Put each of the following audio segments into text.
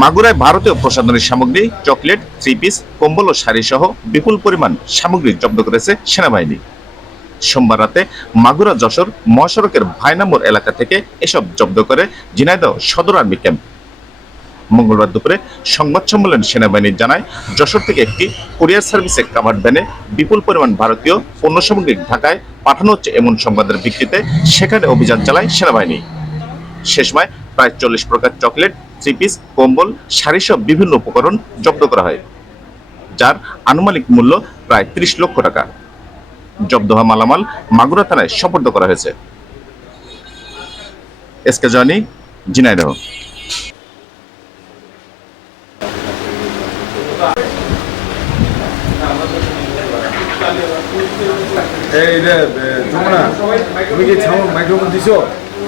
মাগুরায় ভারতীয় প্রসাধনী সামগ্রী, চকলেট থ্রি পিস কম্বল ও শাড়ি সহ বিপুল পরিমাণ সামগ্রী জব্দ করেছে সেনাবাহিনী। সোমবার রাতে মাগুরা যশোর মহাসড়কের ভাইনামোর এলাকা থেকে এসব জব্দ করে ঝিনাইদহ সদর আর্মি ক্যাম্প। মঙ্গলবার দুপুরে সংবাদ সম্মেলন সেনাবাহিনী জানায়, যশোর থেকে একটি কুরিয়ার সার্ভিসে কাভার্ড ভ্যানে বিপুল পরিমাণ ভারতীয় পণ্য সামগ্রী ঢাকায় পাঠানো হচ্ছে এমন সংবাদের ভিত্তিতে সেখানে অভিযান চালায় সেনাবাহিনী। শেষমায় প্রায় চল্লিশ প্রকার চকলেট থ্রি পিস কম্বল শাড়ি সহ বিভিন্ন উপকরণ জব্দ করা হয়, যার আনুমানিক মূল্য প্রায় ত্রিশ লক্ষ টাকা। জব্দ হওয়া মালামাল মাগুরা থানায় সোপর্দ করা হয়েছে। S K Jony Jhenaidah. এই রে তুমি কি মাইক্রোফোন দিছো?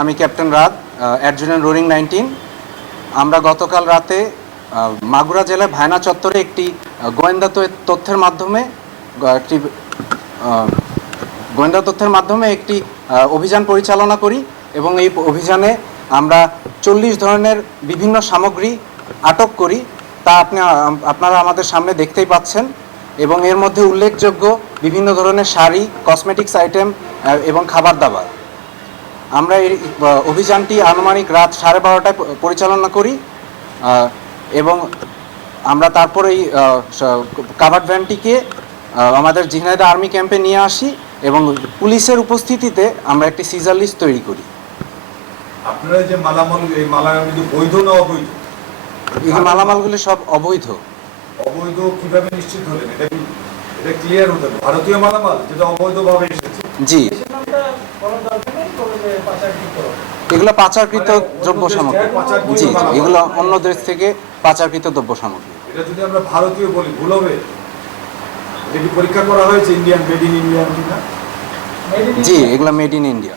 আমি ক্যাপ্টেন রাত অ্যাডজুনেন্ট রোরিং নাইনটিন। আমরা গতকাল রাতে মাগুরা জেলার ভায়না চত্বরে একটি গোয়েন্দা তথ্যের মাধ্যমে একটি গোয়েন্দা তথ্যের মাধ্যমে একটি অভিযান পরিচালনা করি এবং এই অভিযানে আমরা চল্লিশ ধরনের বিভিন্ন সামগ্রী আটক করি। তা আপনি আপনারা আমাদের সামনে দেখতেই পাচ্ছেন এবং এর মধ্যে উল্লেখযোগ্য বিভিন্ন ধরনের শাড়ি, কসমেটিক্স আইটেম এবং খাবার দাবার। আমরা এই অভিযানটি আনুমানিক রাত সাড়ে বারোটায় পরিচালনা করি এবং আমরা তারপর এই কাভার্ড ভ্যানটিকে আমাদের ঝিনাইদা আর্মি ক্যাম্পে নিয়ে আসি এবং পুলিশের উপস্থিতিতে আমরা একটি সিজার লিস্ট তৈরি করি। আপনারা যে মালামাল এই মালামাল কিন্তু বৈধ না অবৈধ? এই মালামালগুলি সব অবৈধ। অবৈধ কীভাবে নিশ্চিত হলেন? এটা এটা ক্লিয়ার হতে ভারতীয় মালামাল যেটা অবৈধভাবে এসেছে। জি। এগুলো পাচারকৃত দ্রব্য সামগ্রী। জি এগুলো অন্য দেশ থেকে পাচারকৃত দ্রব্য সামগ্রী। এটা যদি আমরা ভারতীয় বলি ভুল হবে এটা পরীক্ষা করা হয়েছে ইন্ডিয়ান মেড ইন ইন্ডিয়ান কিনা? জি এগুলো মেড ইন ইন্ডিয়া